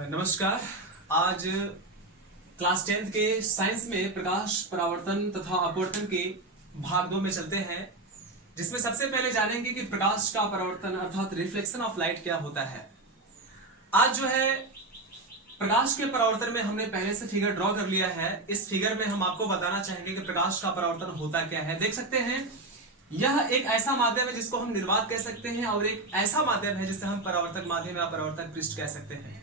नमस्कार। आज class 10th के साइंस में प्रकाश परावर्तन तथा अपवर्तन के भाग 2 में चलते हैं, जिसमें सबसे पहले जानेंगे कि प्रकाश का परावर्तन अर्थात रिफ्लेक्शन ऑफ लाइट क्या होता है। आज जो है प्रकाश के परावर्तन में हमने पहले से फिगर ड्रॉ कर लिया है। इस फिगर में हम आपको बताना चाहेंगे कि प्रकाश का परावर्तन होता क्या है। देख सकते हैं, यह एक ऐसा माध्यम है जिसको हम निर्वात कह सकते हैं और एक ऐसा माध्यम है जिसे हम परावर्तक माध्यम या परावर्तक पृष्ठ कह सकते हैं।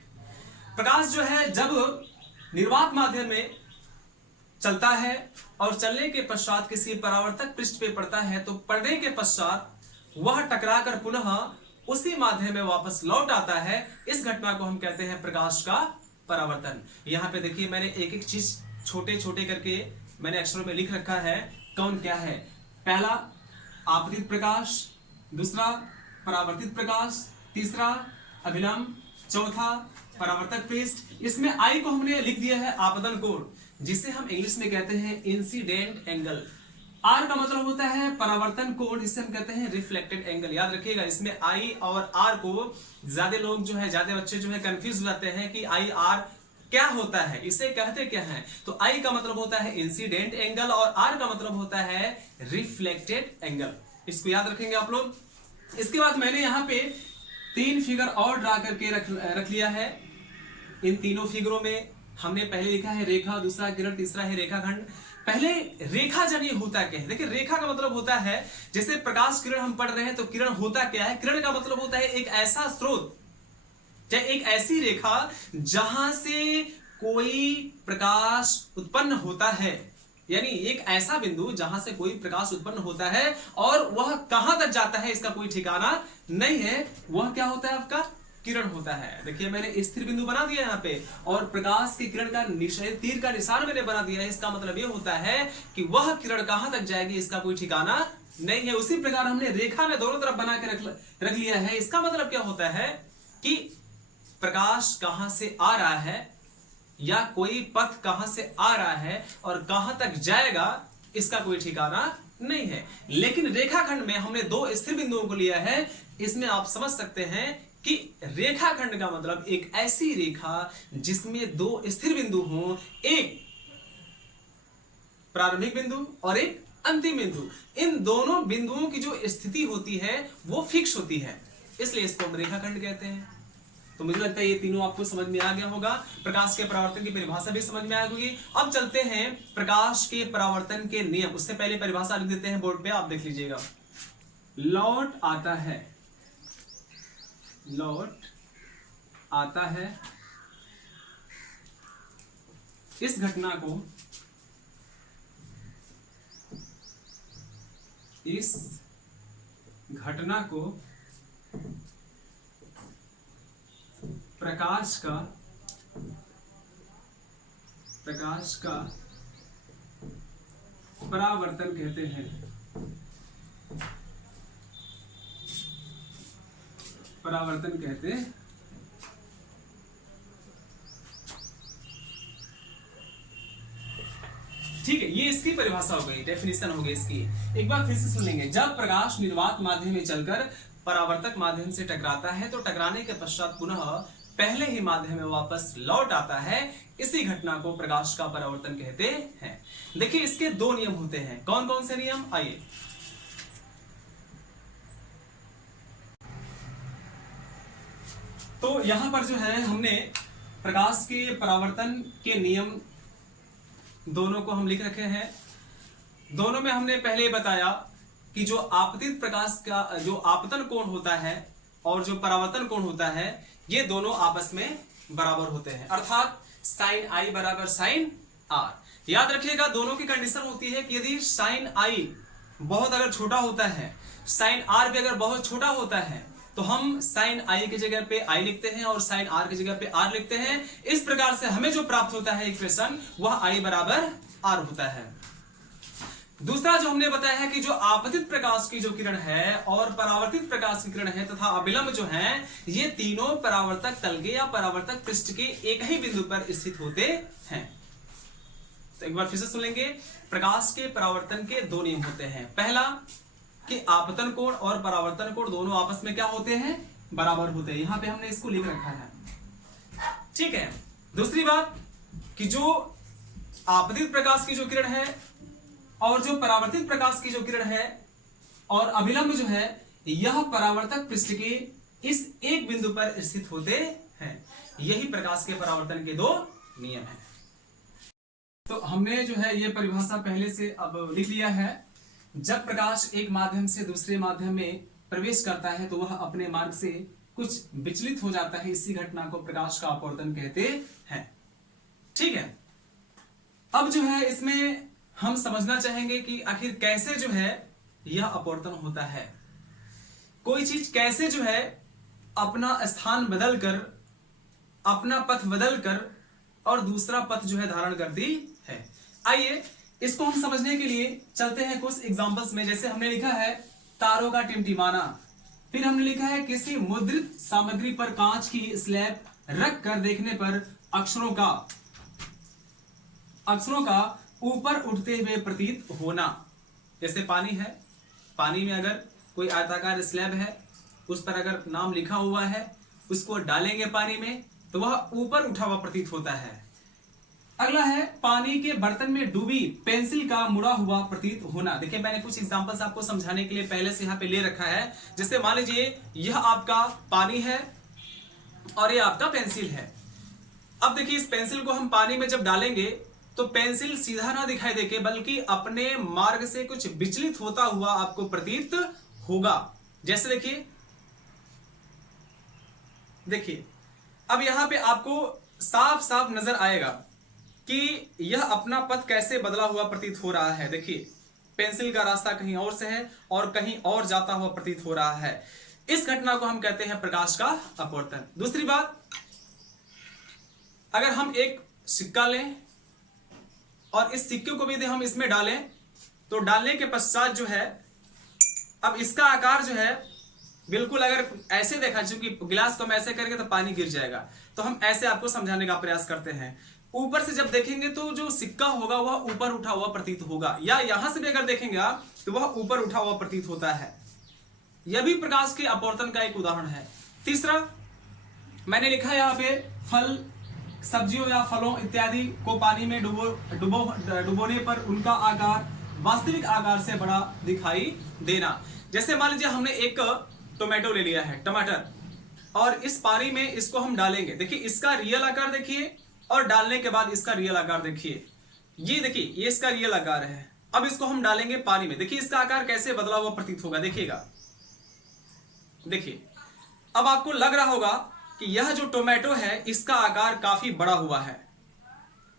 प्रकाश जो है जब निर्वात माध्यम में चलता है और चलने के पश्चात किसी परावर्तक पृष्ठ पे पड़ता है, तो पड़ने के पश्चात वह टकराकर पुनः उसी माध्यम में वापस लौट आता है। इस घटना को हम कहते हैं प्रकाश का परावर्तन। यहां पे देखिए, मैंने एक एक चीज छोटे छोटे करके मैंने अक्षरों में लिख रखा है। कौन क्या है? पहला आपतित प्रकाश, दूसरा परावर्तित प्रकाश, तीसरा अभिलंब, चौथा परावर्तक पृष्ठ। इसमें आई को हमने लिख दिया है आपतन कोण, जिसे हम इंग्लिश में कहते हैं इंसिडेंट एंगल। आर का मतलब होता है परावर्तन कोण, जिसे हम कहते हैं रिफ्लेक्टेड एंगल। याद रखिएगा, इसमें आई और आर को ज्यादा लोग जो है, ज्यादा बच्चे जो है कंफ्यूज हो जाते हैं कि आई आर क्या होता है, इसे कहते क्या है। तो आई का मतलब होता है इंसिडेंट एंगल और आर का मतलब होता है रिफ्लेक्टेड एंगल। इसको याद रखेंगे आप लोग। इसके बाद मैंने यहाँ पे 3 फिगर और ड्रा करके रख लिया है। इन तीनों फिगरों में हमने पहले लिखा है रेखा, दूसरा किरण, तीसरा है रेखाखंड। पहले रेखा जनिए होता क्या है। देखिए, रेखा का मतलब होता है, जैसे प्रकाश किरण हम पढ़ रहे हैं, तो किरण होता क्या है। किरण का मतलब होता है एक ऐसा स्रोत या एक ऐसी रेखा जहां से कोई प्रकाश उत्पन्न होता है, यानी एक ऐसा बिंदु जहां से कोई प्रकाश उत्पन्न होता है और वह कहां तक जाता है इसका कोई ठिकाना नहीं है। वह क्या होता है? आपका किरण होता है। देखिए, मैंने स्थिर बिंदु बना दिया यहां पे और प्रकाश की किरण का तीर का निशान मैंने बना दिया है। इसका मतलब यह होता है कि वह किरण कहां तक जाएगी इसका कोई ठिकाना नहीं है। उसी प्रकार हमने रेखा में दोनों तरफ बना के रख लिया है। इसका मतलब क्या होता है कि प्रकाश कहां से आ रहा है या कोई पथ कहां से आ रहा है और कहां तक जाएगा इसका कोई ठिकाना नहीं है। लेकिन रेखाखंड में हमने 2 स्थिर बिंदुओं को लिया है। इसमें आप समझ सकते हैं कि रेखाखंड का मतलब एक ऐसी रेखा जिसमें 2 स्थिर बिंदु हों, एक प्रारंभिक बिंदु और एक अंतिम बिंदु। इन दोनों बिंदुओं की जो स्थिति होती है वो फिक्स होती है, इसलिए इसको हम रेखाखंड कहते हैं। तो मुझे लगता है ये तीनों आपको समझ में आ गया होगा। प्रकाश के परावर्तन की परिभाषा भी समझ में आ गई। अब चलते हैं प्रकाश के परावर्तन के नियम। उससे पहले परिभाषा लिख देते हैं बोर्ड पे, आप देख लीजिएगा। लौट आता है, लौट आता है, इस घटना को प्रकाश का परावर्तन कहते हैं। परावर्तन कहते हैं। ठीक है, ये इसकी परिभाषा हो गई, डेफिनेशन हो गई इसकी। एक बार फिर से सुन लेंगे। जब प्रकाश निर्वात माध्यम में चलकर परावर्तक माध्यम से टकराता है, तो टकराने के पश्चात पुनः पहले ही माध्यम में वापस लौट आता है। इसी घटना को प्रकाश का परावर्तन कहते हैं। देखिए, इसके 2 नियम होते हैं। कौन कौन से नियम? आइए। तो यहां पर जो है हमने प्रकाश के परावर्तन के नियम दोनों को हम लिख रखे हैं। दोनों में हमने पहले बताया कि जो आपतित प्रकाश का जो आपतन कोण होता है और जो परावर्तन कोण होता है, ये दोनों आपस में बराबर होते हैं, अर्थात साइन आई बराबर साइन आर। याद रखिएगा, दोनों की कंडीशन होती है कि यदि साइन आई बहुत अगर छोटा होता है, साइन आर भी अगर बहुत छोटा होता है, तो हम साइन आई की जगह पे आई लिखते हैं और साइन आर की जगह पे आर लिखते हैं। इस प्रकार से हमें जो प्राप्त होता है इक्वेशन, वह आई बराबर आर होता है। दूसरा जो हमने बताया है कि जो आपतित प्रकाश की जो किरण है और परावर्तित प्रकाश की किरण है तथा अभिलंब जो है, ये तीनों परावर्तक तल के या परावर्तक पृष्ठ के एक ही बिंदु पर स्थित होते हैं। तो एक बार फिर से सुन लेंगे। प्रकाश के परावर्तन के 2 नियम होते हैं। पहला कि आपतन कोण और परावर्तन कोण दोनों आपस में क्या होते हैं? बराबर होते हैं। यहां पे हमने इसको लिख रखा है। ठीक है। दूसरी बात कि जो आपतित प्रकाश की जो किरण है और जो परावर्तित प्रकाश की जो किरण है और अभिलंब जो है, यह परावर्तक पृष्ठ के इस एक बिंदु पर स्थित होते हैं। यही प्रकाश के परावर्तन के दो नियम हैं। तो हमने जो है ये परिभाषा पहले से अब लिख लिया है। जब प्रकाश एक माध्यम से दूसरे माध्यम में प्रवेश करता है तो वह अपने मार्ग से कुछ विचलित हो जाता है। इसी घटना को प्रकाश का अपवर्तन कहते हैं। ठीक है। अब जो है इसमें हम समझना चाहेंगे कि आखिर कैसे जो है यह अपवर्तन होता है। कोई चीज कैसे जो है अपना स्थान बदलकर, अपना पथ बदलकर और दूसरा पथ जो है धारण करती है। आइए इसको हम समझने के लिए चलते हैं कुछ एग्जांपल्स में। जैसे हमने लिखा है तारों का टिमटिमाना, फिर हमने लिखा है किसी मुद्रित सामग्री पर कांच की स्लैब रख कर देखने पर अक्षरों का ऊपर उठते हुए प्रतीत होना। जैसे पानी है, पानी में अगर कोई आयताकार स्लैब है, उस पर अगर नाम लिखा हुआ है, उसको डालेंगे पानी में तो वह ऊपर उठा हुआ प्रतीत होता है। अगला है पानी के बर्तन में डूबी पेंसिल का मुड़ा हुआ प्रतीत होना। देखिए मैंने कुछ एग्जांपल्स आपको समझाने के लिए पहले से यहाँ पे ले रखा है। जैसे मान लीजिए यह आपका पानी है और ये आपका पेंसिल है। अब देखिए इस पेंसिल को हम पानी में जब डालेंगे तो पेंसिल सीधा ना दिखाई देके बल्कि अपने मार्ग से कुछ विचलित होता हुआ आपको प्रतीत होगा। जैसे देखिए अब यहां पे आपको साफ साफ नजर आएगा कि यह अपना पथ कैसे बदला हुआ प्रतीत हो रहा है। देखिए पेंसिल का रास्ता कहीं और से है और कहीं और जाता हुआ प्रतीत हो रहा है। इस घटना को हम कहते हैं प्रकाश का अपवर्तन। दूसरी बात, अगर हम एक सिक्का लें और इस सिक्के को भी यदि हम इसमें डालें तो डालने के पश्चात जो है अब इसका आकार जो है बिल्कुल, अगर ऐसे देखा, चूंकि गिलास को हम ऐसे करेंगे तो पानी गिर जाएगा, तो हम ऐसे आपको समझाने का प्रयास करते हैं। ऊपर से जब देखेंगे तो जो सिक्का होगा वह ऊपर उठा हुआ प्रतीत होगा, या यहां से भी अगर देखेंगे आप तो वह ऊपर उठा हुआ प्रतीत होता है। यह भी प्रकाश के अपवर्तन का एक उदाहरण है। तीसरा मैंने लिखा है यहाँ पे फल, सब्जियों या फलों इत्यादि को पानी में डुबोने पर उनका आकार वास्तविक आकार से बड़ा दिखाई देना। जैसे मान लीजिए हमने एक टोमेटो ले लिया है, टमाटर, और इस पानी में इसको हम डालेंगे। देखिए इसका रियल आकार देखिए और डालने के बाद इसका रियल आकार देखिए। ये देखिए ये इसका रियल आकार है। अब इसको हम डालेंगे पानी में, देखिए इसका आकार कैसे बदला हुआ प्रतीत होगा। देखिएगा, देखिए अब आपको लग रहा होगा कि यह जो टोमेटो है इसका आकार काफी बड़ा हुआ है।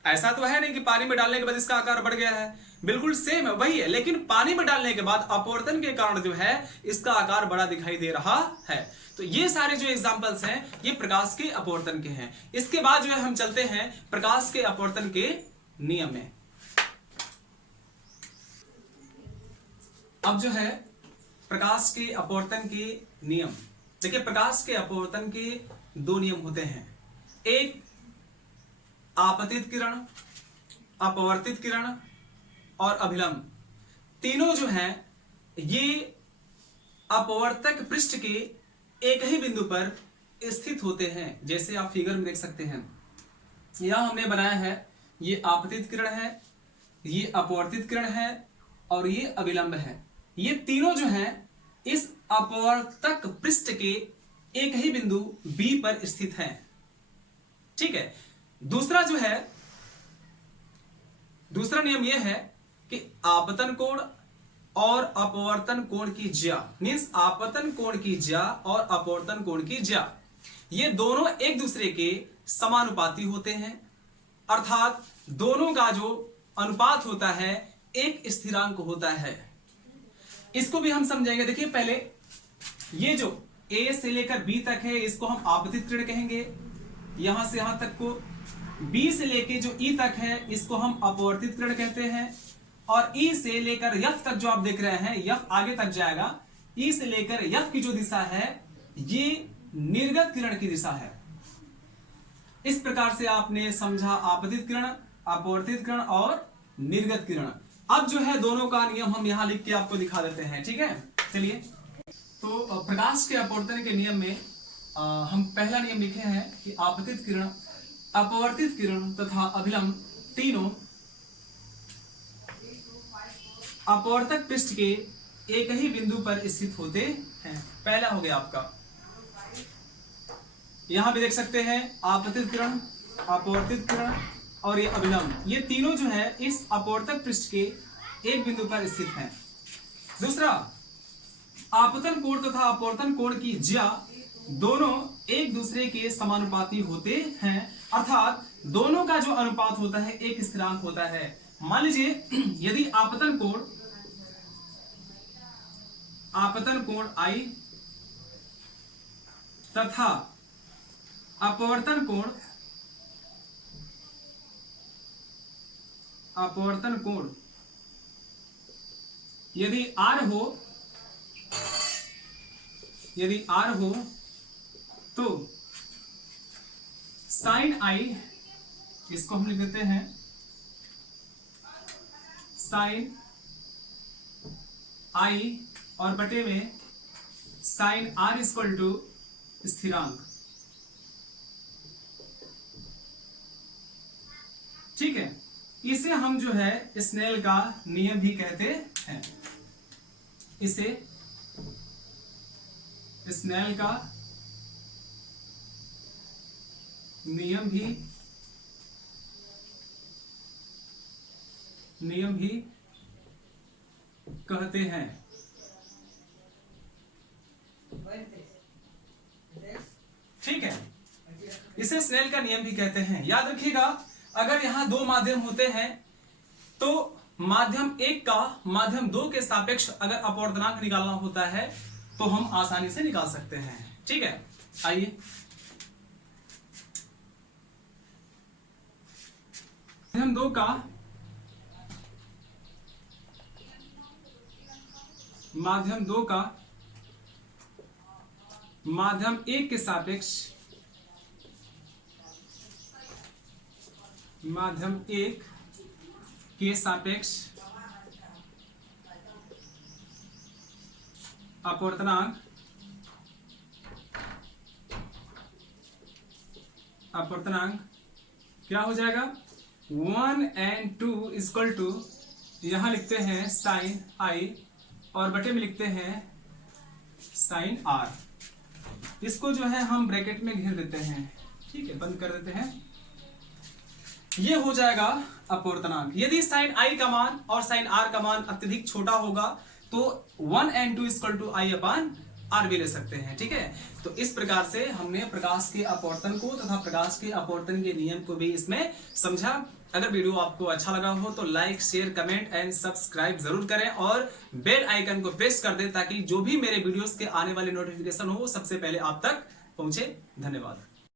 ऐसा तो है नहीं कि पानी में डालने के बाद इसका आकार बढ़ गया है, बिल्कुल सेम है, वही है, लेकिन पानी में डालने के बाद अपवर्तन के कारण जो है इसका आकार बड़ा दिखाई दे रहा है। तो ये सारे जो एग्जांपल्स हैं ये प्रकाश के अपवर्तन के हैं। इसके बाद जो है हम चलते हैं प्रकाश के अपवर्तन के नियम में। अब जो है प्रकाश के अपवर्तन के नियम, देखिए प्रकाश के अपवर्तन के दो नियम होते हैं। एक आपतित किरण, अपवर्तित किरण और अभिलंब। तीनों जो हैं ये अपवर्तक पृष्ठ के एक ही बिंदु पर स्थित होते हैं। जैसे आप फिगर में देख सकते हैं, यहां हमने बनाया है, ये आपतित किरण है, ये अपवर्तित किरण है और ये अभिलंब है। ये तीनों जो हैं इस अपवर्तक पृष्ठ के एक ही बिंदु B पर स्थित हैं। ठीक है। दूसरा जो है, दूसरा नियम यह है कि आपतन कोण और अपवर्तन कोण की ज्या, मींस आपतन कोण की ज्या और अपवर्तन कोण की ज्या, ये दोनों एक दूसरे के समानुपाती होते हैं। अर्थात दोनों का जो अनुपात होता है एक स्थिरांक होता है। इसको भी हम समझेंगे। देखिए पहले ये जो A से लेकर B तक है इसको हम आपतित किरण कहेंगे। यहां से यहां तक को B से लेकर जो E तक है इसको हम अपवर्तित किरण कहते हैं। और E से लेकर F तक जो आप देख रहे हैं, F आगे तक जाएगा, E से लेकर F की जो दिशा है ये निर्गत किरण की दिशा है। इस प्रकार से आपने समझा आपतित किरण, अपवर्तित किरण और निर्गत किरण। अब जो है दोनों का नियम हम यहां लिख के आपको दिखा देते हैं। ठीक है, चलिए। तो प्रकाश के अपवर्तन के नियम में हम पहला नियम लिखे हैं कि आपतित किरण अपवर्तित किरण तथा अभिलंब तीनों अपवर्तक पृष्ठ के एक ही बिंदु पर स्थित होते हैं। पहला हो गया आपका, यहां भी देख सकते हैं आपतित किरण, अपवर्तित किरण और ये अभिलंब, ये तीनों जो है इस अपवर्तक पृष्ठ के एक बिंदु पर स्थित हैं। दूसरा, आपतन कोण तथा अपवर्तन कोण की ज्या दोनों एक दूसरे के समानुपाती होते हैं, अर्थात दोनों का जो अनुपात होता है एक स्थिरांक होता है। मान लीजिए यदि आपतन कोण I तथा अपवर्तन कोण यदि R हो तो साइन I, इसको हम लिख देते हैं साइन I और बटे में साइन R इक्वल टू स्थिरांक। ठीक है, इसे हम जो है स्नेल का नियम भी कहते हैं। इसे स्नेल का नियम भी कहते हैं। ठीक है, इसे स्नेल का नियम भी कहते हैं। याद रखिएगा, अगर यहां दो माध्यम होते हैं तो माध्यम 1 का माध्यम 2 के सापेक्ष अगर अपवर्तनांक निकालना होता है तो हम आसानी से निकाल सकते हैं। ठीक है, आइए माध्यम 2 का माध्यम 1 के सापेक्ष अपवर्तनांक क्या हो जाएगा, 1 और 2 इक्वल टू, यहां लिखते हैं साइन I और बटे में लिखते हैं साइन R। इसको जो है हम ब्रैकेट में घेर देते हैं। ठीक है, बंद कर देते हैं। ये हो जाएगा अपवर्तनांक। यदि साइन I का मान और साइन R का मान अत्यधिक छोटा होगा तो 1 और 2 इक्वल टू I/R भी ले सकते हैं। ठीक है, तो इस प्रकार से हमने प्रकाश के अपवर्तन को तथा प्रकाश के अपवर्तन के नियम को भी इसमें समझा। अगर वीडियो आपको अच्छा लगा हो तो like, share, comment and subscribe जरूर करें और बेल आइकन को प्रेस कर दें ताकि जो भी मेरे वीडियोस के आने वाले नोटिफिकेशन हो सबसे पहले आप तक पहुंचे। धन्यवाद।